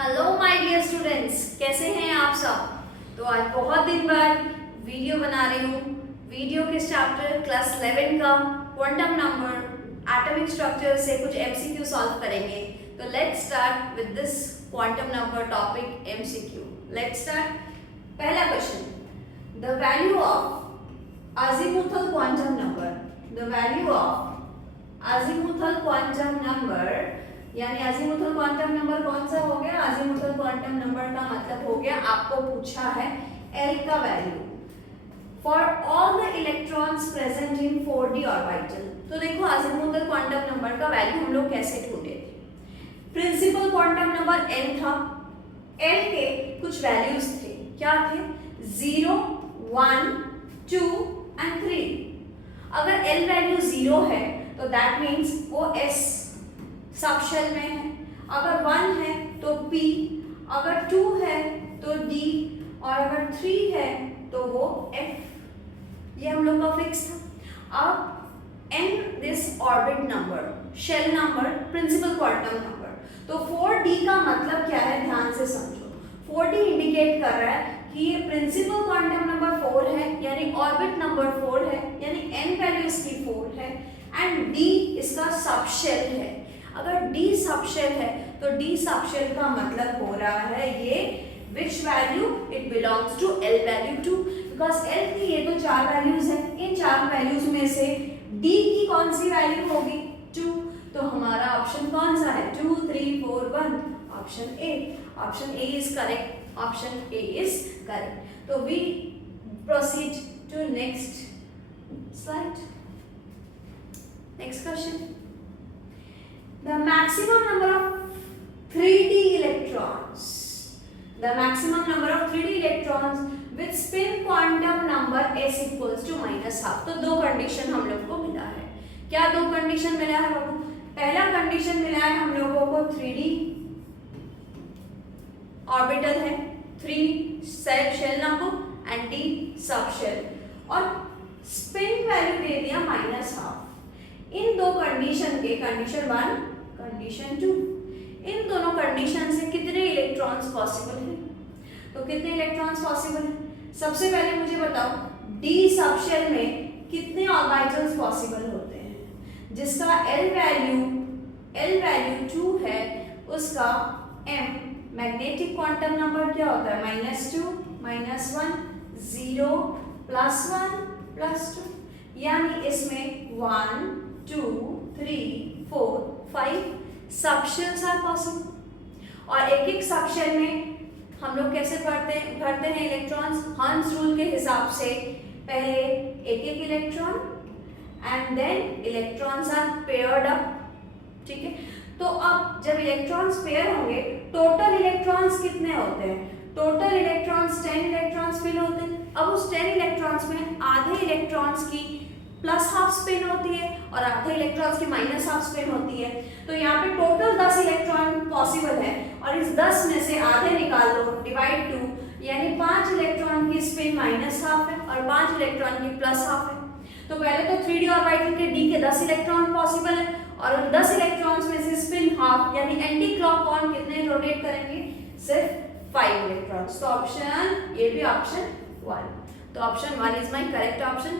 Hello my dear students, कैसे हैं आप सब। तो आज बहुत दिन बाद वीडियो बना रही हूँ। वीडियो के चैप्टर क्लास 11 का क्वांटम नंबर एटॉमिक स्ट्रक्चर से कुछ एमसीक्यू सॉल्व करेंगे। तो let's start with this quantum number topic MCQ. Let's start. पहला question, the value of azimuthal quantum number. The value of azimuthal quantum number, यानी azimuthal quantum number कौन सा हो गया। अजीमुथल क्वांटम नंबर का मतलब हो गया, आपको पूछा है L का value for all the electrons present in 4d orbital. तो देखो अजीमुथल क्वांटम नंबर का वैल्यू हम लोग कैसे ढूंढे थे। प्रिंसिपल क्वांटम नंबर n था, L के कुछ वैल्यूज थे, क्या थे 0, 1, 2 एंड 3। अगर L वैल्यू 0 है तो दैट मीन्स वो S सबशेल में है, अगर 1 है तो P, अगर 2 है तो D और अगर 3 है तो वो F। ये हम लोग का फिक्स था। अब N this orbit number, shell number, principal quantum number. तो 4D का मतलब क्या है, ध्यान से समझो। 4D इंडिकेट कर रहा है कि ये प्रिंसिपल क्वांटम नंबर 4 है, यानी ऑर्बिट नंबर 4 है, यानी N वैल्यू इसकी 4 है एंड D इसका सबशेल है। अगर D सबशेल है तो D सबशेल का मतलब हो रहा है ये which value, it belongs to L value 2, because L की ये तो 4 वैल्यूज है। इन 4 वैल्यूज में से D की कौन सी वैल्यू होगी 2। तो हमारा ऑप्शन कौन सा है 2, 3, 4, 1, option A. Option A is correct, option A is correct. तो we proceed to next slide. Next question, the maximum number of 3d electrons, the maximum number of 3d electrons with spin quantum number s equals to -12। तो दो condition हम लोग को मिला है। क्या दो कंडीशन मिला है बाबू। पहला कंडीशन मिला है हम लोगों को 3d ऑर्बिटल है, 3 shell number and d subshell, और स्पिन वैल्यू दे दिया -12। इन दो कंडीशन के, कंडीशन 1, कंडीशन 2, इन दोनों कंडीशन से कितने इलेक्ट्रॉन्स पॉसिबल हैं। तो कितने इलेक्ट्रॉन्स पॉसिबल हैं, सबसे पहले मुझे बताओ D सबशेल में कितने ऑर्बिटल्स पॉसिबल होते हैं। जिसका L वैल्यू 2 है उसका M मैग्नेटिक क्वांटम नंबर क्या होता है -2, -1, 0, +1, +2, यानी इसमें 1, 2, 3, 4, 5 सबशेल्स आर पॉसिबल। और एक एक सबशेल में हम लोग कैसे भरते हैं इलेक्ट्रॉन्स, हंस रूल के हिसाब से। पहले एक एक electron and then electrons are paired up, ठीक है। तो अब जब इलेक्ट्रॉन्स पेयर होंगे, टोटल इलेक्ट्रॉन्स कितने होते हैं, टोटल इलेक्ट्रॉन्स 10 इलेक्ट्रॉन्स फिल होते हैं। अब उस 10 इलेक्ट्रॉन्स में आधे इलेक्ट्रॉन्स की +½ स्पिन होती है और आधे इलेक्ट्रॉन्स की -½ स्पिन होती है। तो यहाँ पे टोटल 10 इलेक्ट्रॉन पॉसिबल है और इस 10 में से आधे निकाल दो, डिवाइड 2, यानी 5 इलेक्ट्रॉन की स्पिन -½ है और 5 इलेक्ट्रॉन की +½ है। तो पहले तो 3d ऑर्बिटल के D के 10 इलेक्ट्रॉन पॉसिबल है और उन 10 इलेक्ट्रॉन्स में से स्पिन ½ यानी एंटी क्लॉक कौन कितने रोटेट करेंगे, सिर्फ 5 इलेक्ट्रॉन्स। तो ऑप्शन, ये भी ऑप्शन 1। तो option 1 is my correct option.